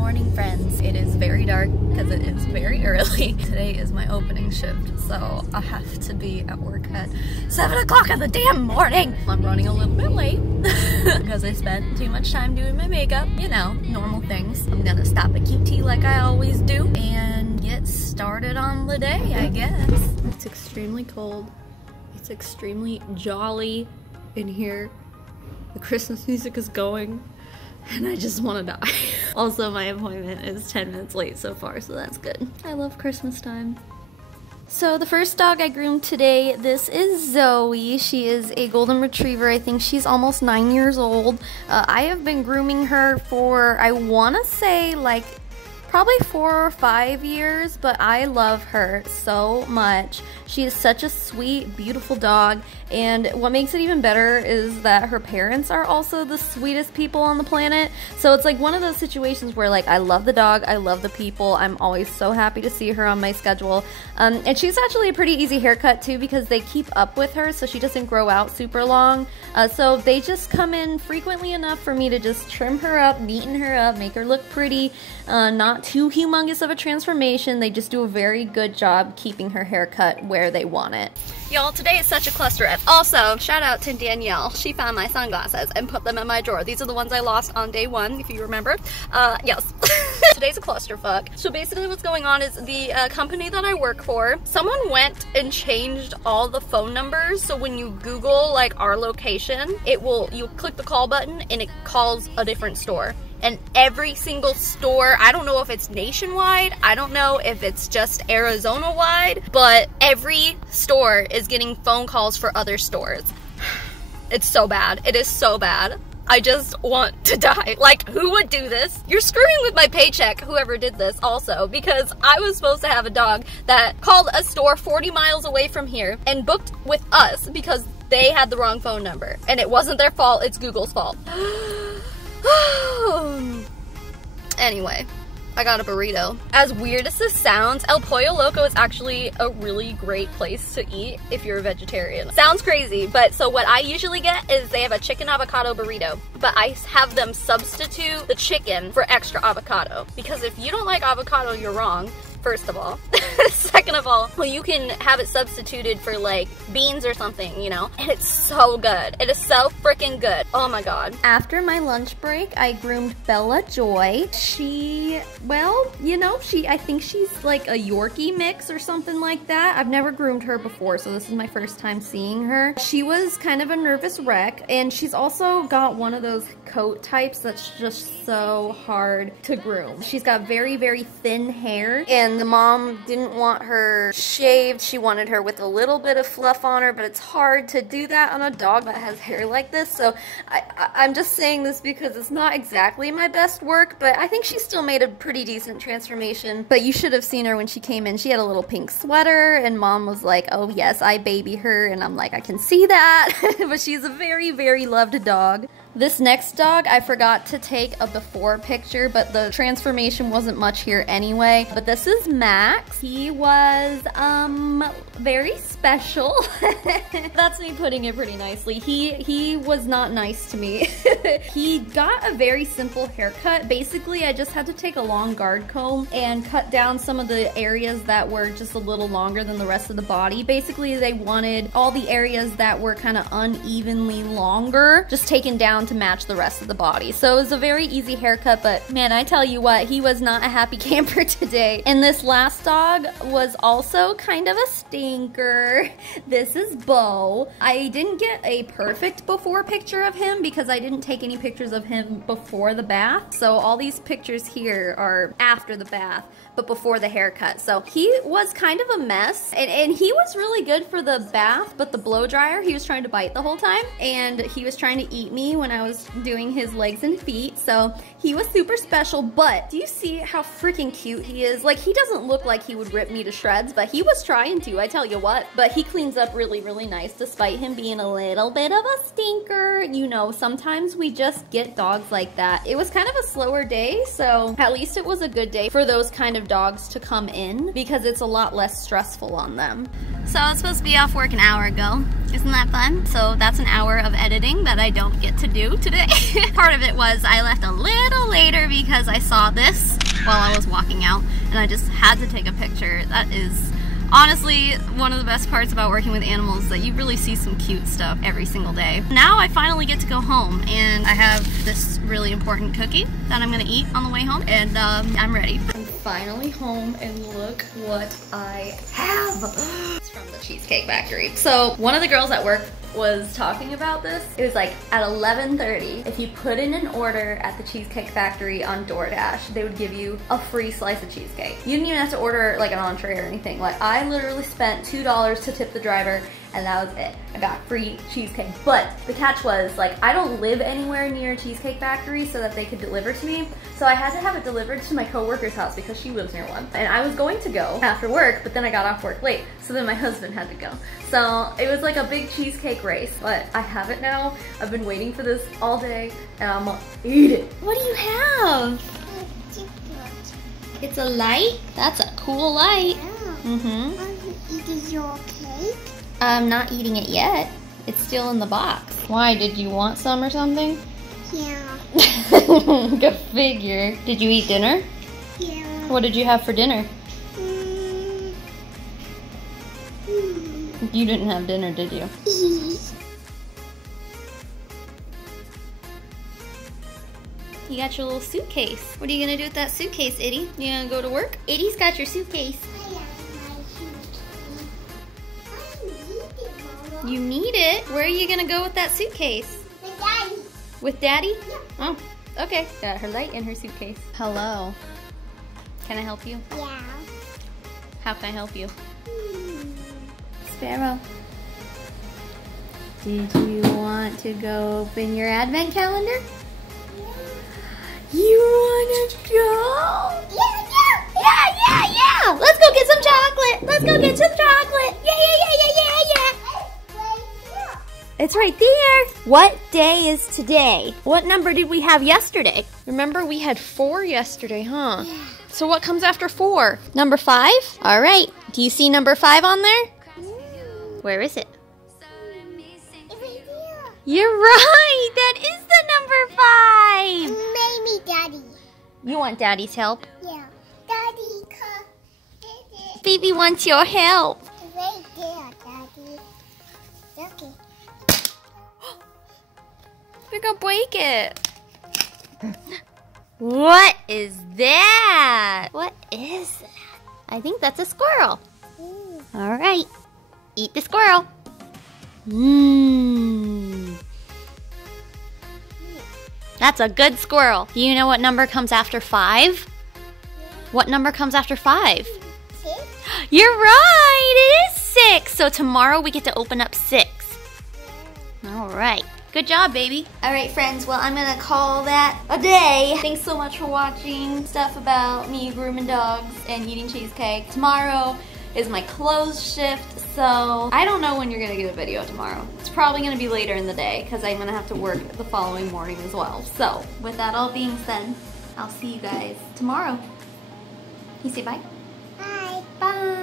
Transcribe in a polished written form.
morning, friends. It is very dark because it is very early. Today is my opening shift, so I have to be at work at 7 o'clock in the damn morning. I'm running a little bit late because I spent too much time doing my makeup. You know, normal things. I'm gonna stop at QT like I always do and get started on the day, I guess. It's extremely cold. It's extremely jolly in here. The Christmas music is going. And I just want to die. Also, my appointment is 10 minutes late so far, so that's good. I love Christmas time. So the first dog I groomed today, this is Zoe. She is a golden retriever. I think she's almost 9 years old. I have been grooming her for, I want to say, like, probably 4 or 5 years, but I love her so much. She is such a sweet, beautiful dog, and what makes it even better is that her parents are also the sweetest people on the planet. So it's like one of those situations where, like, I love the dog, I love the people, I'm always so happy to see her on my schedule. And she's actually a pretty easy haircut too because they keep up with her so she doesn't grow out super long. So they just come in frequently enough for me to just trim her up, neaten her up, make her look pretty, not too humongous of a transformation. They just do a very good job keeping her haircut where they want it. Y'all, today is such a cluster F. Also, shout out to Danielle. She found my sunglasses and put them in my drawer. These are the ones I lost on day 1, if you remember. Yes. Today's a clusterfuck. So basically what's going on is the company that I work for, someone went and changed all the phone numbers. So when you Google like our location, you click the call button and it calls a different store. And every single store, I don't know if it's nationwide, I don't know if it's just Arizona wide, but every store is getting phone calls for other stores. It's so bad. It is so bad. I just want to die. Like, who would do this? You're screwing with my paycheck, whoever did this also, because I was supposed to have a dog that called a store 40 miles away from here and booked with us because they had the wrong phone number. And it wasn't their fault, it's Google's fault. Anyway, I got a burrito. As weird as this sounds, El Pollo Loco is actually a really great place to eat if you're a vegetarian. Sounds crazy, but so what I usually get is they have a chicken avocado burrito, but I have them substitute the chicken for extra avocado. Because if you don't like avocado, you're wrong. First of all. Second of all, well, you can have it substituted for like beans or something, you know? And it's so good. It is so freaking good. Oh my god. After my lunch break, I groomed Bella Joy. She, well, you know, I think she's like a Yorkie mix or something like that. I've never groomed her before, so this is my first time seeing her. She was kind of a nervous wreck, and she's also got one of those coat types that's just so hard to groom. She's got very, very thin hair, and the mom didn't want her shaved. She wanted her with a little bit of fluff on her, but it's hard to do that on a dog that has hair like this. So I'm just saying this because it's not exactly my best work, but I think she still made a pretty decent transformation. But you should have seen her when she came in. She had a little pink sweater, and mom was like, oh yes, I baby her, and I'm like, I can see that. But she's a very, very loved dog. This next dog, I forgot to take a before picture, but the transformation wasn't much here anyway. But this is Max. He was, very special. That's me putting it pretty nicely. He was not nice to me. He got a very simple haircut. Basically, I just had to take a long guard comb and cut down some of the areas that were just a little longer than the rest of the body. Basically, they wanted all the areas that were kind of unevenly longer just taken down to match the rest of the body. So it was a very easy haircut, but man, I tell you what, he was not a happy camper today. And this last dog was also kind of a stinker. This is Bo. I didn't get a perfect before picture of him because I didn't take any pictures of him before the bath. So all these pictures here are after the bath, but before the haircut. So he was kind of a mess, and he was really good for the bath, but the blow dryer, he was trying to bite the whole time, and he was trying to eat me when I was doing his legs and feet. So he was super special, but do you see how freaking cute he is? Like, he doesn't look like he would rip me to shreds, but he was trying to, I tell you what. But he cleans up really, really nice despite him being a little bit of a stinker. You know, sometimes we just get dogs like that. It was kind of a slower day, so at least it was a good day for those kind of dogs to come in because it's a lot less stressful on them. So I was supposed to be off work an hour ago. Isn't that fun? So that's an hour of editing that I don't get to do today. Part of it was I left a little later because I saw this while I was walking out and I just had to take a picture. That is honestly one of the best parts about working with animals, that you really see some cute stuff every single day. Now I finally get to go home and I have this really important cookie that I'm gonna eat on the way home, and I'm ready. I'm finally home and look what I have. It's from the Cheesecake Factory. So one of the girls at work was talking about this. It was like at 11:30, if you put in an order at the Cheesecake Factory on DoorDash, they would give you a free slice of cheesecake. You didn't even have to order like an entree or anything. Like, I literally spent $2 to tip the driver and that was it. I got free cheesecake. But the catch was, like, I don't live anywhere near a Cheesecake Factory so that they could deliver to me. So I had to have it delivered to my coworker's house because she lives near one. And I was going to go after work, but then I got off work late. So then my husband had to go. So it was like a big cheesecake race, but I have it now. I've been waiting for this all day and I'm gonna eat it. What do you have? It's a light? That's a cool light. Yeah. Mm-hmm. Are you eating your cake? I'm not eating it yet. It's still in the box. Why? Did you want some or something? Yeah. Go figure. Did you eat dinner? Yeah. What did you have for dinner? You didn't have dinner, did you? You got your little suitcase. What are you gonna do with that suitcase, Itty? You gonna go to work? Itty's got your suitcase. You need it? Where are you gonna go with that suitcase? With Daddy. With Daddy? Yeah. Oh, okay. Got her light in her suitcase. Hello. Can I help you? Yeah. How can I help you? Sparrow. Did you want to go open your advent calendar? You wanna go? Yeah! Let's go get some chocolate! Let's go get some chocolate! Yeah! It's right there. What day is today? What number did we have yesterday? Remember, we had 4 yesterday, huh? Yeah. So what comes after 4? Number 5? All right. Do you see number 5 on there? Where is it? It's right there. You're right. That is the number 5. Maybe Daddy. You want Daddy's help? Yeah. Daddy, come. It's Baby wants your help. right there, Daddy. Okay. You're gonna break it. What is that? What is that? I think that's a squirrel. All right. Eat the squirrel. Mmm. That's a good squirrel. Do you know what number comes after 5? What number comes after 5? 6. You're right. It is 6. So tomorrow we get to open up 6. All right. Good job, baby. All right, friends. Well, I'm gonna call that a day. Thanks so much for watching stuff about me grooming dogs and eating cheesecake. Tomorrow is my close shift, so I don't know when you're gonna get a video tomorrow. It's probably gonna be later in the day because I'm gonna have to work the following morning as well. So with that all being said, I'll see you guys tomorrow. Can you say bye? Bye. Bye.